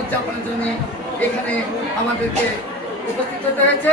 উদযাপনের জন্য এখানে আমাদেরকে উপস্থিত হতে হয়েছে।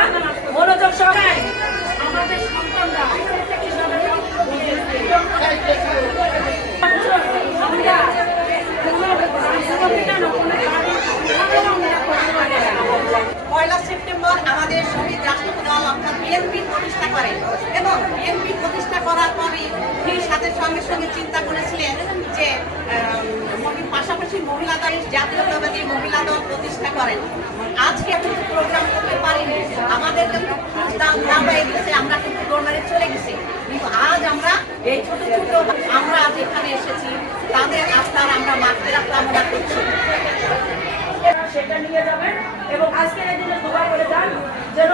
আমাদের শহীদ রাষ্ট্রপতি দল অর্থাৎ বিএনপি প্রতিষ্ঠা করেন এবং বিএনপি প্রতিষ্ঠা করার পরে তিনি সাথে সঙ্গে সঙ্গে চিন্তা করেছিলেন যে পাশাপাশি মহিলা দল, জাতীয়তাবাদী মহিলা দল প্রতিষ্ঠা করেন। আজকে কিন্তু প্রোগ্রাম করতে পারিনি। আমাদের দাম হয়ে গেছে, আমরা কিন্তু দৌড়ারে চলে গেছি। কিন্তু আজ আমরা এই ছোট ছোট আমরা আজ এখানে এসেছি, তাদের আত্মার আমরা মাত্রা কামনা করছি। সেটা নিয়ে যাবেন এবং আজকের এই দিনে দোয়া করে যান যেন